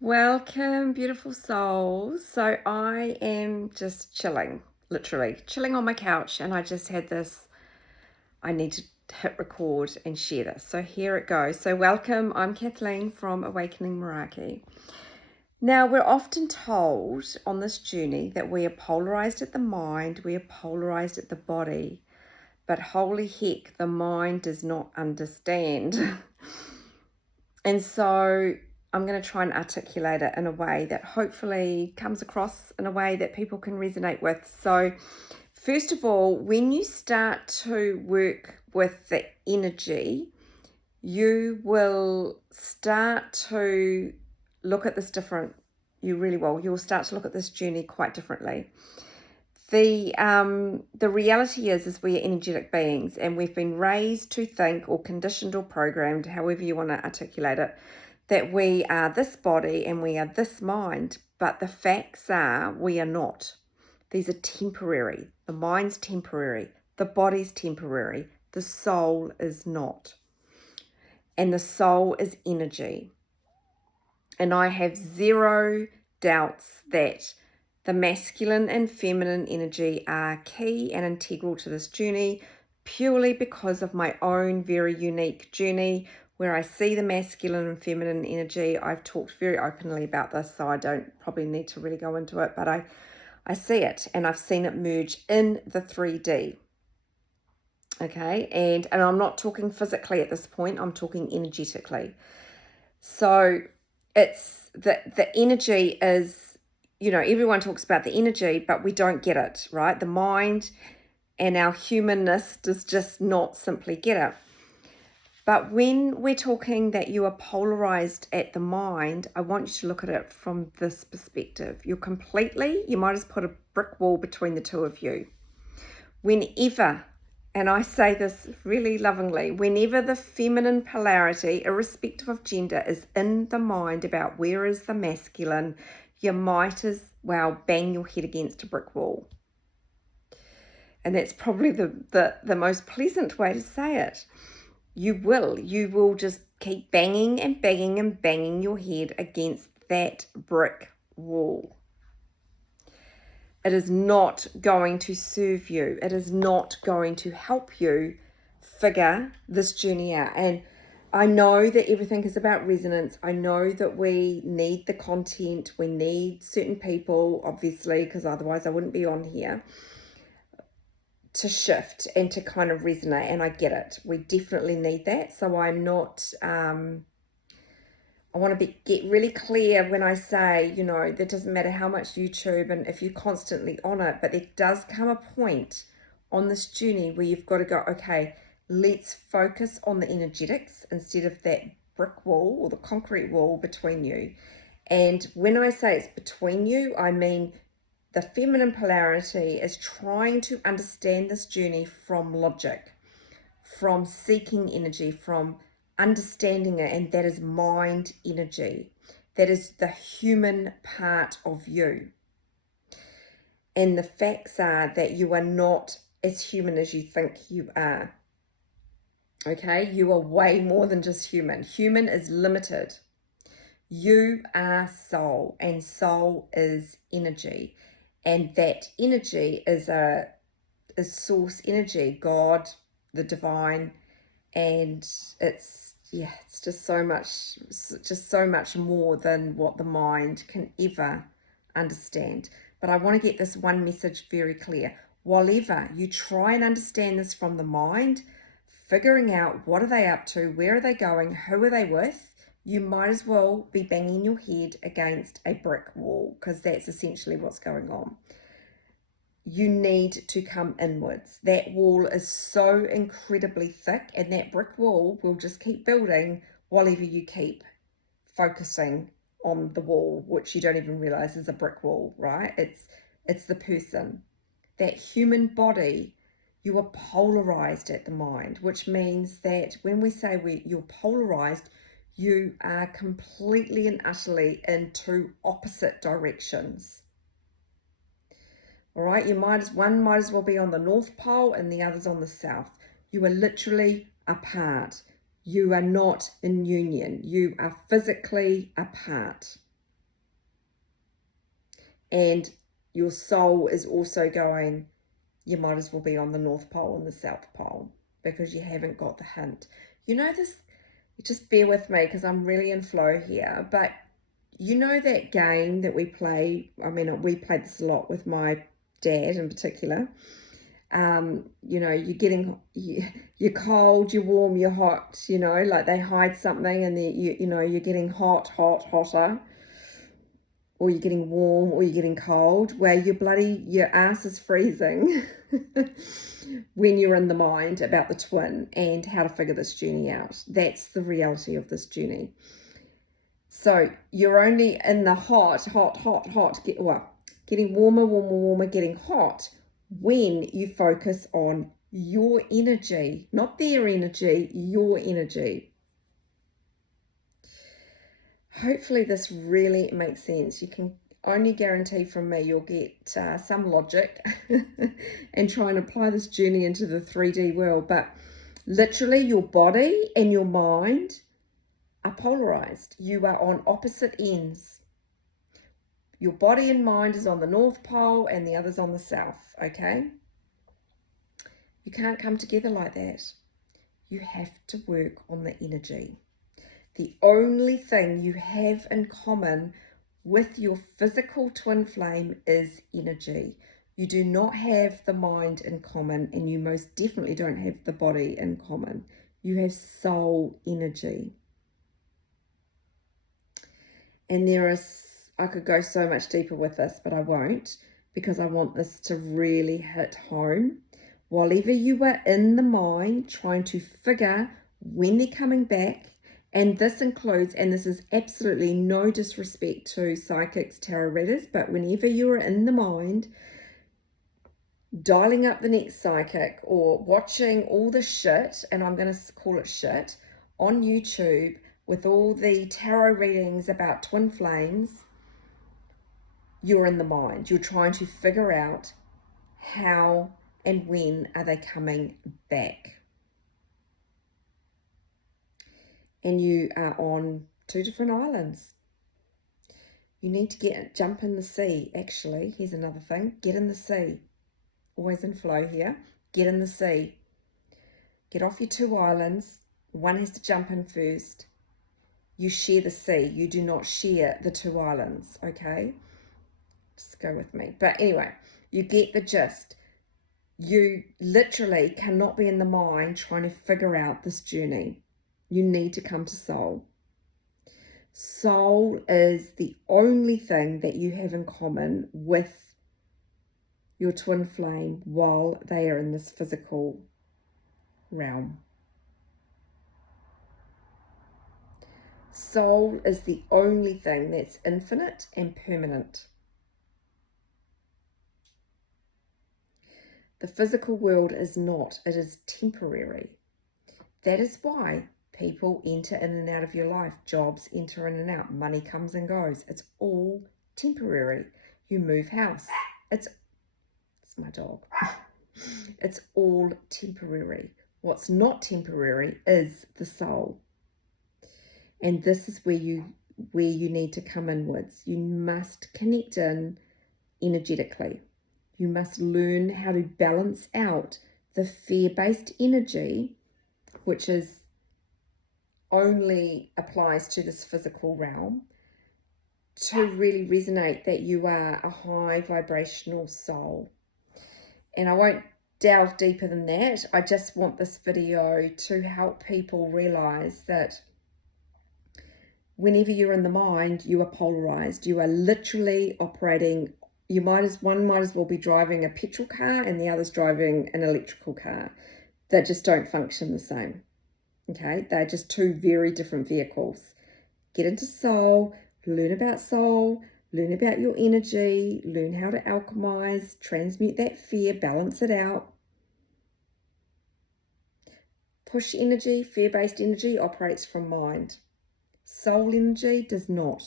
Welcome, beautiful souls. So I am just chilling, literally chilling on my couch, and I just had this. I need to hit record and share this. So here it goes. So welcome. I'm Kathleen from Awakening Meraki. Now, we're often told on this journey that we are polarized at the mind, we are polarized at the body, but holy heck, the mind does not understand. And so I'm going to try and articulate it in a way that hopefully comes across in a way that people can resonate with. So, first of all, when you start to work with the energy, you will start to look at this different. You really will. You'll start to look at this journey quite differently. The reality is we are energetic beings, and we've been raised to think, or conditioned, or programmed, however you want to articulate it, that we are this body and we are this mind. But the facts are we are not. These are temporary. The mind's temporary, the body's temporary, the soul is not. And the soul is energy. And I have zero doubts that the masculine and feminine energy are key and integral to this journey, purely because of my own very unique journey where I see the masculine and feminine energy. I've talked very openly about this, so I don't probably need to really go into it, but I see it, and I've seen it merge in the 3D. Okay, and I'm not talking physically at this point, I'm talking energetically. So it's the energy is, everyone talks about the energy, but we don't get it, right? The mind and our humanness does just not simply get it. But when we're talking that you are polarized at the mind, I want you to look at it from this perspective. You might as put a brick wall between the two of you. Whenever, and I say this really lovingly, whenever the feminine polarity, irrespective of gender, is in the mind about where is the masculine, you might as well bang your head against a brick wall. And that's probably the most pleasant way to say it. You will just keep banging and banging and banging your head against that brick wall. It is not going to serve you. It is not going to help you figure this journey out. And I know that everything is about resonance. I know that we need the content. We need certain people, obviously, because otherwise I wouldn't be on here, to shift and to kind of resonate. And I get it. We definitely need that. So I'm not... I want to get really clear when I say, that doesn't matter how much YouTube and if you're constantly on it, but there does come a point on this journey where you've got to go, okay, let's focus on the energetics instead of that brick wall or the concrete wall between you. And when I say it's between you, I mean the feminine polarity is trying to understand this journey from logic, from seeking energy, from understanding it, and that is mind energy. That is the human part of you. And the facts are that you are not as human as you think you are. Okay, you are way more than just human. Human is limited. You are soul, and soul is energy. And that energy is source energy, God, the divine, and it's just so much more than what the mind can ever understand. But I want to get this one message very clear. Whatever you try and understand this from the mind, figuring out what are they up to, where are they going, who are they with, you might as well be banging your head against a brick wall, because that's essentially what's going on. You need to come inwards. That wall is so incredibly thick, and that brick wall will just keep building whatever you keep focusing on the wall, which you don't even realize is a brick wall, right? It's the person. That human body, you are polarized at the mind, which means that when we say you're polarized, you are completely and utterly in two opposite directions. All right, one might as well be on the North Pole and the other's on the South. You are literally apart. You are not in union. You are physically apart. And your soul is also going, you might as well be on the North Pole and the South Pole, because you haven't got the hint. You know this, just bear with me because I'm really in flow here, but you know that game that we play, I mean, we played this a lot with my dad in particular. You know, you're cold, you're warm, you're hot, you know, like they hide something and you know, you're getting hotter, or you're getting warm, or you're getting cold, where your ass is freezing when you're in the mind about the twin and how to figure this journey out. That's the reality of this journey. So you're only in the hot, getting warmer, getting hot, when you focus on your energy, not their energy, your energy. Hopefully this really makes sense. You can only guarantee from me you'll get some logic and try and apply this journey into the 3D world. But literally your body and your mind are polarized. You are on opposite ends. Your body and mind is on the North Pole and the other's on the South, okay? You can't come together like that. You have to work on the energy. The only thing you have in common with your physical twin flame is energy. You do not have the mind in common, and you most definitely don't have the body in common. You have soul energy. And I could go so much deeper with this, but I won't, because I want this to really hit home. Whatever you are in the mind trying to figure when they're coming back, and this includes, and this is absolutely no disrespect to psychics, tarot readers, but whenever you're in the mind dialing up the next psychic or watching all the shit, and I'm going to call it shit, on YouTube with all the tarot readings about twin flames, you're in the mind. You're trying to figure out how and when are they coming back. And you are on 2 different islands. You need to jump in the sea, actually. Here's another thing. Get in the sea. Always in flow here. Get in the sea. Get off your 2 islands. One has to jump in first. You share the sea. You do not share the 2 islands, okay? Just go with me. But anyway, you get the gist. You literally cannot be in the mind trying to figure out this journey. You need to come to soul. Soul is the only thing that you have in common with your twin flame while they are in this physical realm. Soul is the only thing that's infinite and permanent. The physical world is not. It is temporary. That is why people enter in and out of your life. Jobs enter in and out. Money comes and goes. It's all temporary. You move house. It's my dog. It's all temporary. What's not temporary is the soul. And this is where you need to come inwards. You must connect in energetically. You must learn how to balance out the fear-based energy, which only applies to this physical realm, to really resonate that you are a high vibrational soul. And I won't delve deeper than that. I just want this video to help people realize that whenever you're in the mind, you are polarized. You are literally operating. One might as well be driving a petrol car and the other's driving an electrical car. They just don't function the same. Okay, they're just 2 very different vehicles. Get into soul, learn about soul, learn about your energy, learn how to alchemize, transmute that fear, balance it out. Push energy, fear-based energy operates from mind. Soul energy does not.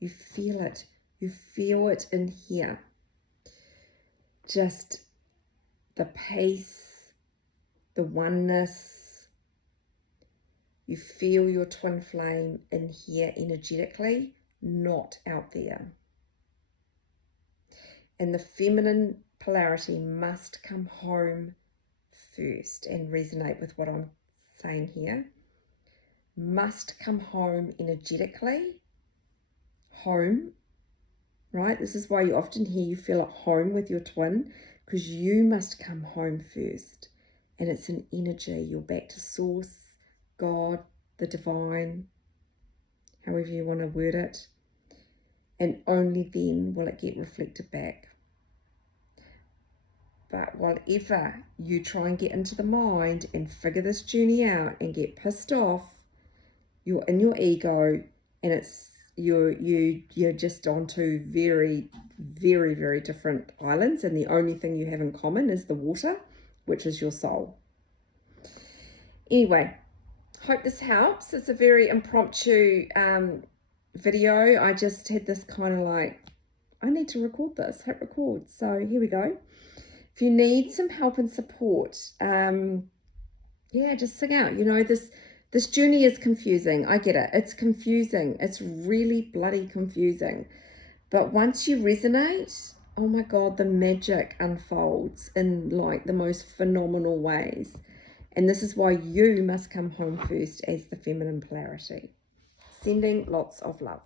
You feel it. You feel it in here. Just the peace, the oneness. You feel your twin flame in here energetically, not out there. And the feminine polarity must come home first, and resonate with what I'm saying here. Must come home energetically. Home, right? This is why you often hear you feel at home with your twin, because you must come home first. And it's an energy. You're back to source, God, the divine, however you want to word it. And only then will it get reflected back. But whatever you try and get into the mind and figure this journey out and get pissed off, you're in your ego, and it's you're just on two very, very, very different islands, and the only thing you have in common is the water, which is your soul. Anyway, hope this helps. It's a very impromptu video. I just had this kind of like, I need to record this, hit record. So here we go. If you need some help and support, yeah, just sing out. You know, this journey is confusing. I get it. It's confusing. It's really bloody confusing. But once you resonate, oh my God, the magic unfolds in like the most phenomenal ways. And this is why you must come home first as the feminine polarity. Sending lots of love.